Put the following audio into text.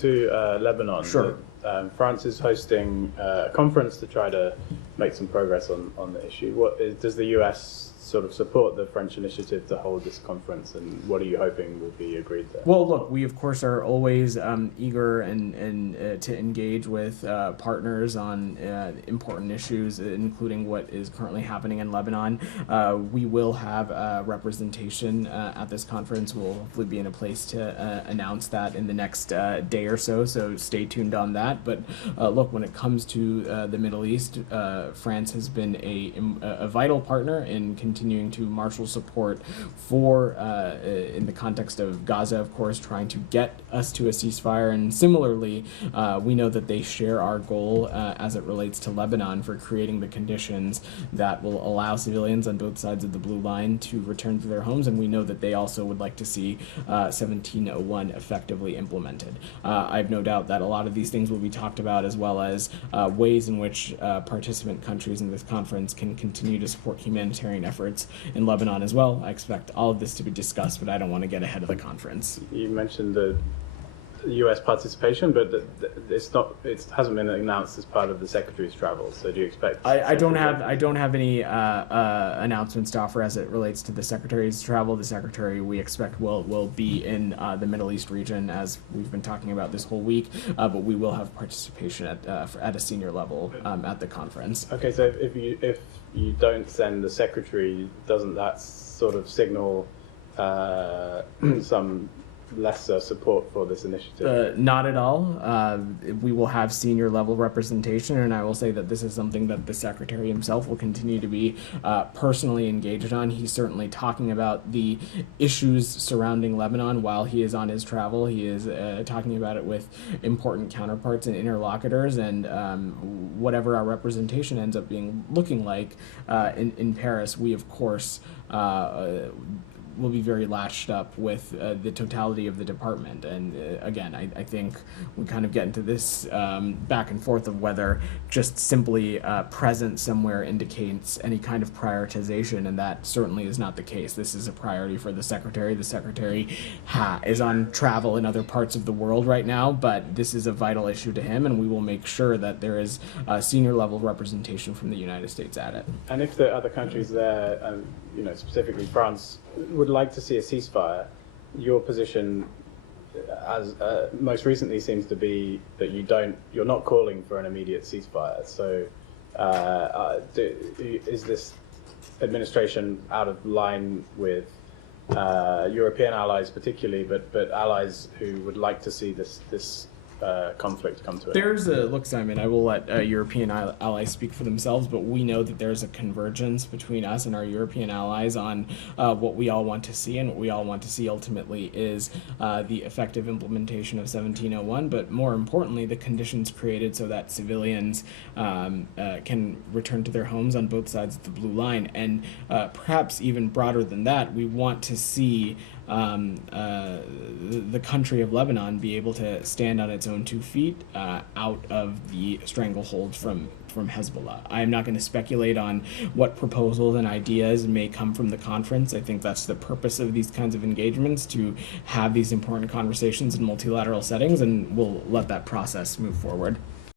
To Lebanon. Sure. France is hosting a conference to try to make some progress on the issue. Does the US sort of support the French initiative to hold this conference, and what are you hoping will be agreed there? Well, look, we of course are always eager and to engage with partners on important issues, including what is currently happening in Lebanon. We will have representation at this conference. We'll hopefully be in a place to announce that in the next day or so. So stay tuned on that. But look, when it comes to the Middle East, France has been a vital partner in continuing to marshal support for, in the context of Gaza, of course, trying to get us to a ceasefire. And similarly, we know that they share our goal as it relates to Lebanon for creating the conditions that will allow civilians on both sides of the blue line to return to their homes. And we know that they also would like to see 1701 effectively implemented. I have no doubt that a lot of these things will be talked about, as well as ways in which participant countries in this conference can continue to support humanitarian efforts in Lebanon as well. I expect all of this to be discussed, but I don't want to get ahead of the conference. You mentioned the US participation, but it hasn't been announced as part of the Secretary's travel. So do you expect? I don't have any announcements to offer as it relates to the Secretary's travel. The Secretary, we expect, will be in the Middle East region, as we've been talking about this whole week. But we will have participation at a senior level at the conference. Okay, so if you don't send the Secretary, doesn't that sort of signal some lesser support for this initiative? Not at all. We will have senior level representation, and I will say that this is something that the Secretary himself will continue to be personally engaged on. He's certainly talking about the issues surrounding Lebanon while he is on his travel. He is talking about it with important counterparts and interlocutors, and whatever our representation ends up looking like in Paris, we of course will be very latched up with the totality of the department. And again, I think we kind of get into this back and forth of whether just simply present somewhere indicates any kind of prioritization, and that certainly is not the case. This is a priority for the Secretary. The Secretary is on travel in other parts of the world right now, but this is a vital issue to him, and we will make sure that there is senior level representation from the United States at it. And if the other countries there, specifically France, would like to see a ceasefire, your position, as most recently, seems to be that you're not calling for an immediate ceasefire. So, is this administration out of line with European allies, particularly, but allies who would like to see this conflict come to an end? Look, Simon, I will let European allies speak for themselves, but we know that there's a convergence between us and our European allies on what we all want to see, and what we all want to see ultimately is the effective implementation of 1701, but more importantly, the conditions created so that civilians can return to their homes on both sides of the blue line. And perhaps even broader than that, we want to see the country of Lebanon be able to stand on its own 2 feet out of the stranglehold from Hezbollah. I am not going to speculate on what proposals and ideas may come from the conference. I think that's the purpose of these kinds of engagements, to have these important conversations in multilateral settings, and we'll let that process move forward.